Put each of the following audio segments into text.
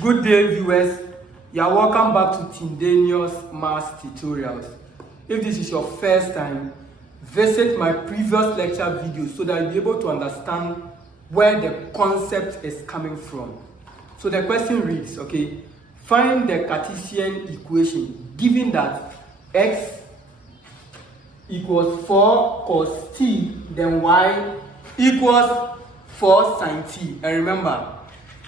Good day, viewers. You are welcome back to Tindanious math tutorials. If this is your first time, visit my previous lecture video so that you'll be able to understand where the concept is coming from. So the question reads, okay, find the Cartesian equation given that x equals 4 cos t, then y equals 4 sin t. And remember,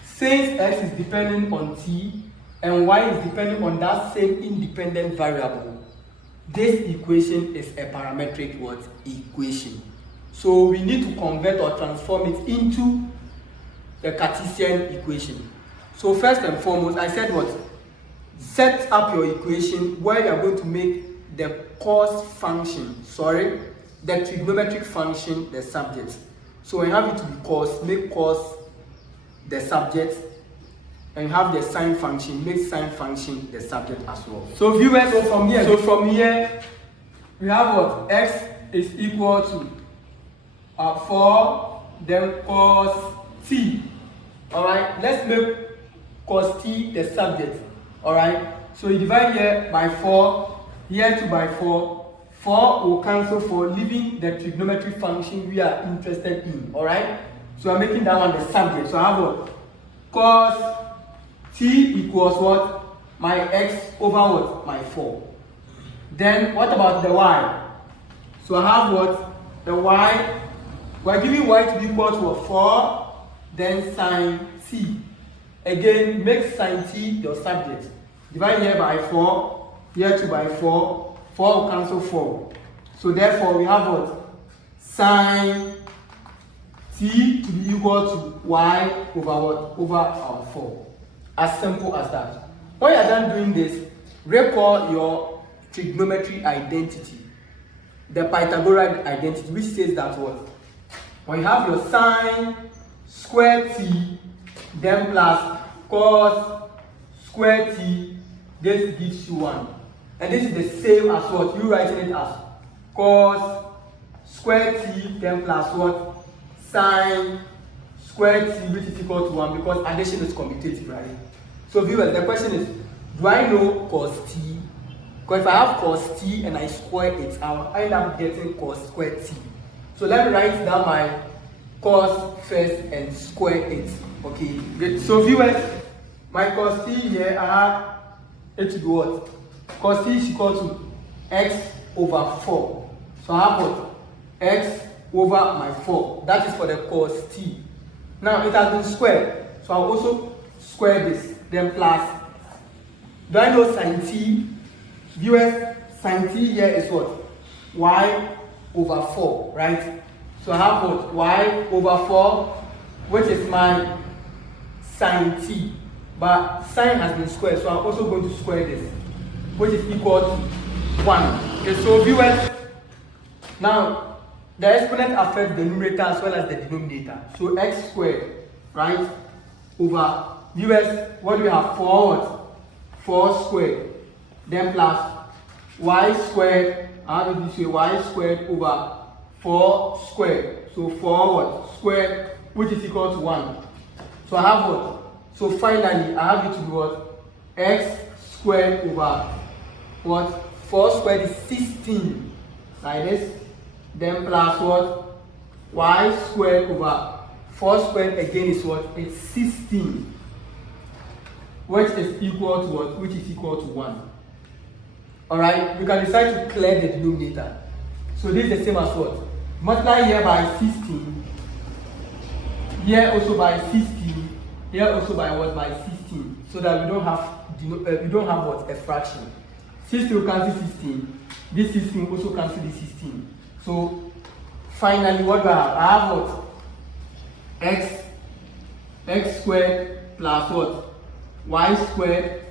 since x is dependent on t and y is dependent on that same independent variable, this equation is a parametric equation. So we need to convert or transform it into the Cartesian equation. So first and foremost, I said what? Set up your equation where you are going to make the the trigonometric function the subject. So when you have it to be cos, make cos the subject, and have the sine function, make sine function the subject as well. So viewers, from here we have what? X is equal to 4 then cos t. Alright, let's make cos t the subject. Alright, so you divide here by 4, here 2 by 4. 4 will cancel 4, leaving the trigonometric function we are interested in. Alright, so I'm making that one the subject. So I have what? Cos t equals what? My x over what? My 4. Then what about the y? So I have what? The y. We're giving y to be equal to a 4, then sine t. Again, make sine t your subject. Divide here by 4, here 2 by 4. 4 will cancel 4. So therefore we have what? Sine t to be equal to y over what? Over our 4. As simple as that. When you are done doing this, recall your trigonometry identity, the Pythagorean identity, which says that what? When you have your sine square t, then plus cos square t, this gives you 1. And this is the same as what? You writing it as cos square t, then plus what? Sine square t, which is equal to 1, because addition is commutative, right? So viewers, the question is, do I know cos t? Because if I have cos t and I square it, I end up getting cos square t. So let me write down my cos first and square it. Okay, great. So viewers, my cos t here, I have it to be what? Cos t is equal to x over 4. So I have what? X over my 4. That is for the cos t. Now it has been squared. So I'll also square this. Then plus. Do I know sin t? Viewers, sin t here is what? Y over 4, right? So I have what? Y over 4, which is my sin t. But sine has been squared, so I'm also going to square this, which is equal to 1. Okay, so viewers, now the exponent affects the numerator as well as the denominator. So x squared, right, over, viewers, what do we have? 4 squared, then plus y squared, I have it this way, y squared over 4 squared. So 4 what? Squared, which is equal to 1. So I have what? So finally, I have it to be what? X squared over what? 4 squared is 16, like this. Then plus what? Y squared over 4 squared again is what? It's 16, which is equal to what? Which is equal to 1. Alright, you can decide to clear the denominator. So this is the same as what? Multiply here by 16, here also by 16, here also by what? By 16, so that we don't have what? A fraction. 16 will cancel 16. This 16 will also cancel this 16. So finally, what do I have? I have what? X squared plus what? Y squared,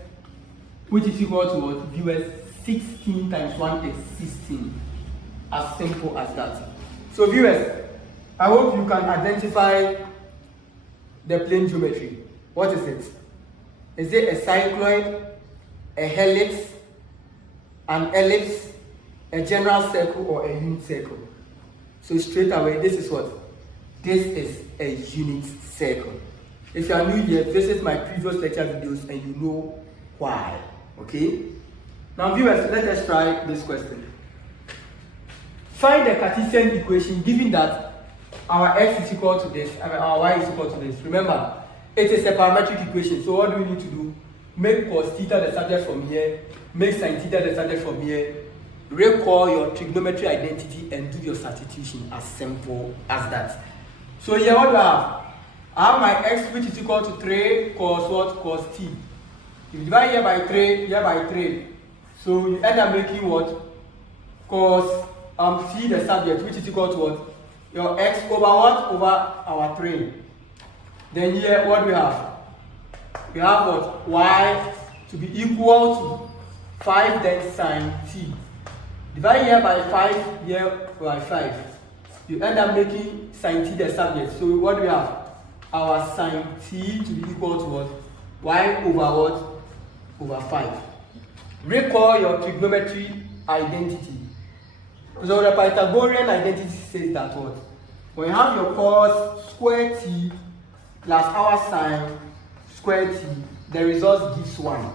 which is equal to what? Viewers, 16 times 1 is 16. As simple as that. So viewers, I hope you can identify the plane geometry. What is it? Is it a cycloid, a helix, an ellipse, a general circle, or a unit circle? So straight away, this is what? This is a unit circle. If you are new here, visit my previous lecture videos and you know why. Okay? Now viewers, let us try this question. Find the Cartesian equation given that our x is equal to this and our y is equal to this. Remember, it is a parametric equation. So what do we need to do? Make cos theta the subject from here, make sin theta the subject from here. Recall your trigonometry identity and do your substitution, as simple as that. So here what do I have? I have my x which is equal to 3 cos what? Cos t. If you divide here by 3, here by 3. So you end up making what? Cos t the subject which is equal to what? Your x over what? Over our 3. Then here what do we have? We have what? Y to be equal to 5 then sin t. Divide here by 5, here by 5. You end up making sin t the subject. So what do we have? Our sin t to be equal to what? Y over what? Over 5. Recall your trigonometry identity. So the Pythagorean identity says that what? When you have your cos square t plus our sine square t, the result gives 1.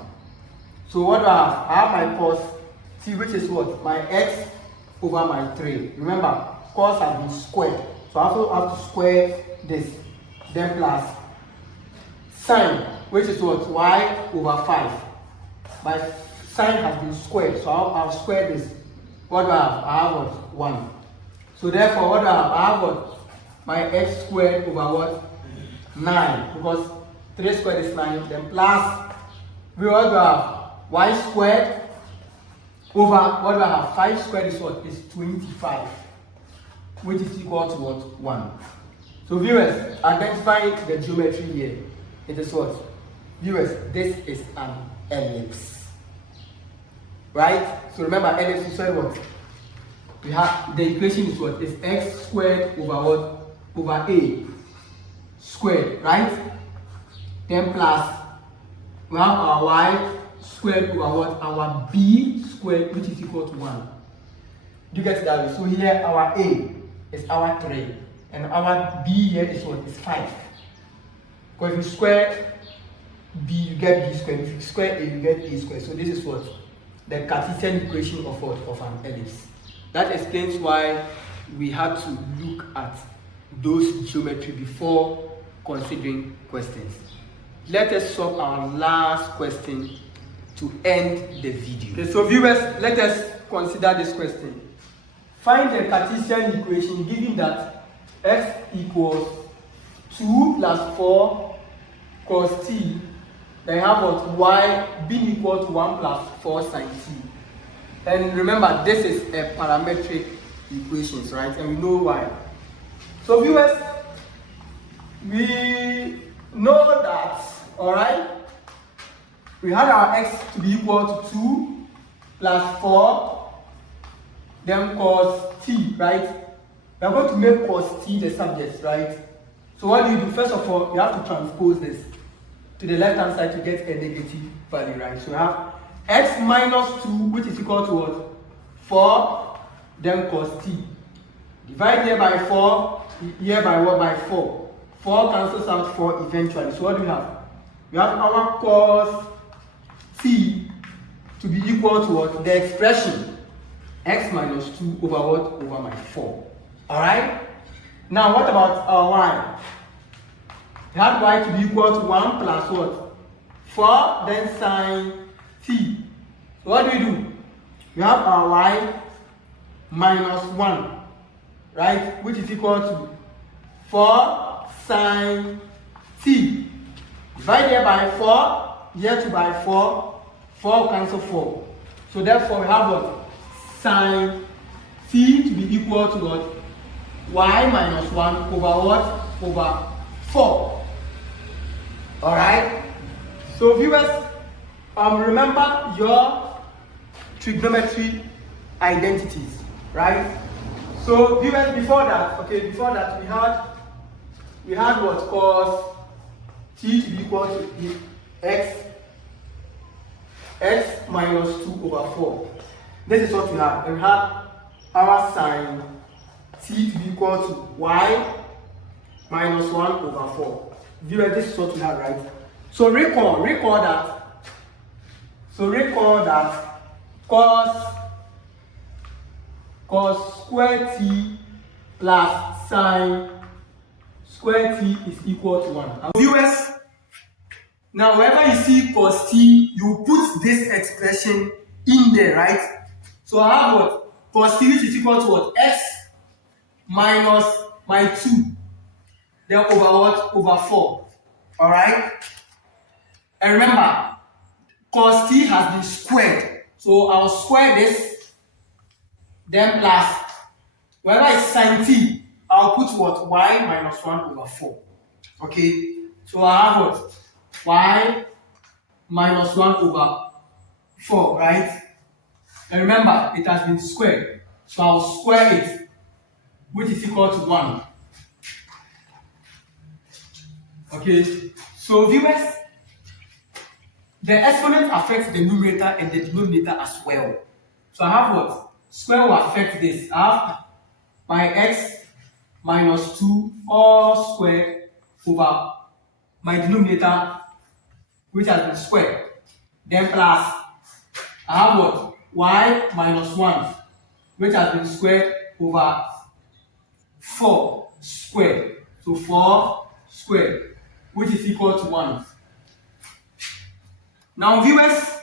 So what do I have? I have my cos t, which is what? My x over my 3. Remember, cos has been squared. So I also have to square this. Then plus sine, which is what? Y over 5. My sine has been squared. So I'll square this. What do I have? I have what? 1. So therefore, what do I have? I have what? My x squared over what? 9. Because 3 squared is 9. Then plus, we what do I have? Y squared over, what do I have? 5 squared is what? Is 25. Which is equal to what? 1. So viewers, identify the geometry here. It is what? Viewers, this is an ellipse. Right? So remember, ellipse is what? We have the equation is what? Is x squared over what? Over a squared, right? Then plus we have our y squared over what? Our b squared, which is equal to 1. Do you get that way? So here our a is our 3, and our b here is what? Is 5. Because if you square b, you get b squared. If you square a, you get a squared. So this is what? The Cartesian equation of what? Of an ellipse. That explains why we had to look at those geometry before considering questions. Let us solve our last question to end the video. Okay, so viewers, let us consider this question. Find the Cartesian equation given that x equals 2 plus 4 cos t. Then have what? Y being equal to 1 plus 4 sin t. And remember, this is a parametric equations, right? And we know why. So viewers, we know that, alright, we had our x to be equal to 2 plus 4, then cos t, right? We are going to make cos t the subject, right? So what do? First of all, you have to transpose this to the left hand side to get a negative value, right? So we have x minus 2, which is equal to what? 4, then cos t. Divide here by 4, here by what? By 4. 4 cancels out 4 eventually. So what do we have? We have our cos t to be equal to what? The expression x minus 2 over what? Over my 4. Alright? Now what about our y? We have y to be equal to 1 plus what? 4, then sin t. So what do? We have our y minus 1, right? Which is equal to 4 sin t. Divide here by 4, here 2 by 4, 4 cancel 4. So therefore we have what? Sin t to be equal to what? Y minus 1 over what? Over 4. Alright? So viewers, remember your trigonometry identities, right? So viewers, before that we had what? Cos t to be equal to x minus 2 over 4. This is what we have. And we have our sin t to be equal to y minus 1 over 4. Viewers, this is what we have, right? So recall that cos square t plus sine square t is equal to 1. And viewers, now whenever you see cos t, you put this expression in there, right? So I have what? Cos t, which is equal to what? X minus my 2, then over what? Over 4. Alright? And remember, cos t has been squared. So I'll square this, then plus, whenever it's sine t, I'll put what? Y minus 1 over 4. Okay? So I have what? Y minus 1 over 4, right? And remember, it has been squared. So I'll square it, which is equal to 1. Okay? So viewers, the exponent affects the numerator and the denominator as well. So I have what? Square will affect this. I have my x minus 2 all squared over my denominator, which has been squared. Then plus, I have what? Y minus 1, which has been squared over 4 squared. So 4 squared, which is equal to 1. Now viewers,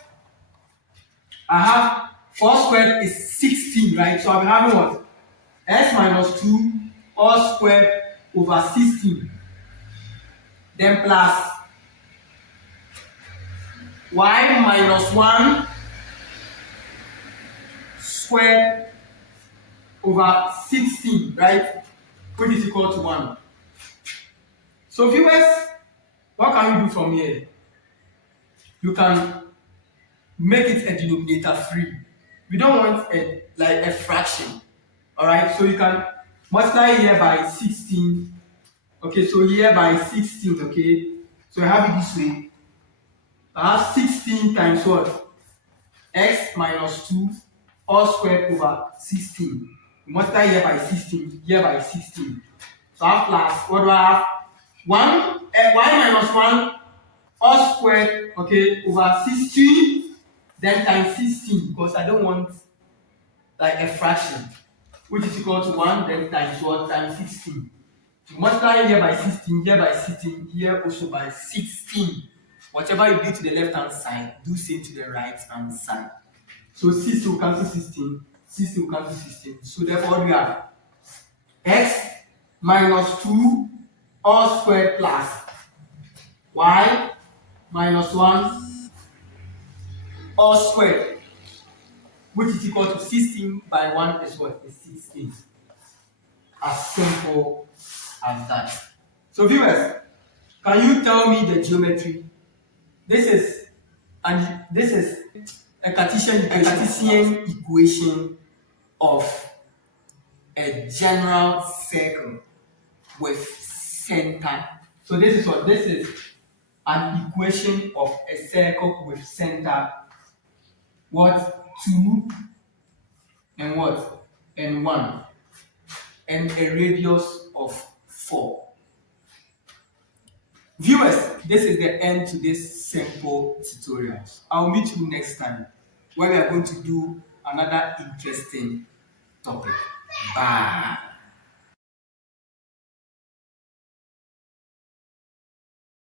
I have 4 squared is 16, right? So I'm having what? S minus 2 all squared over 16. Then plus y minus 1 squared over 16, right? Which is equal to 1. So viewers, what can you do from here? You can make it a denominator free. We don't want a fraction. Alright, so you can multiply here by 16. Okay, so here by 16, okay? So I have it this way. I have 16 times what? X minus 2 all squared over 16. Multiply here by 16, here by 16. So I have plus, what do I have? 1, y minus 1 all squared, okay, over 16, then times 16, because I don't want like a fraction, which is equal to 1, then times what? Times 16. So multiply here by 16, here by 16, here also by 16. Whatever you do to the left hand side, do same to the right hand side. So 60 will cancel 16, 60 will cancel 16. So therefore we have x minus 2 all squared plus y minus 1 all squared, which is equal to 16 by 1 is what? Is 16. As simple as that. So viewers, can you tell me the geometry? This is a Cartesian equation of a general circle with center. So this is what? This is an equation of a circle with center. What? 2 and what? And 1. And a radius of 4. Viewers, this is the end to this simple tutorial. I'll meet you next time where we are going to do another interesting topic. Bye.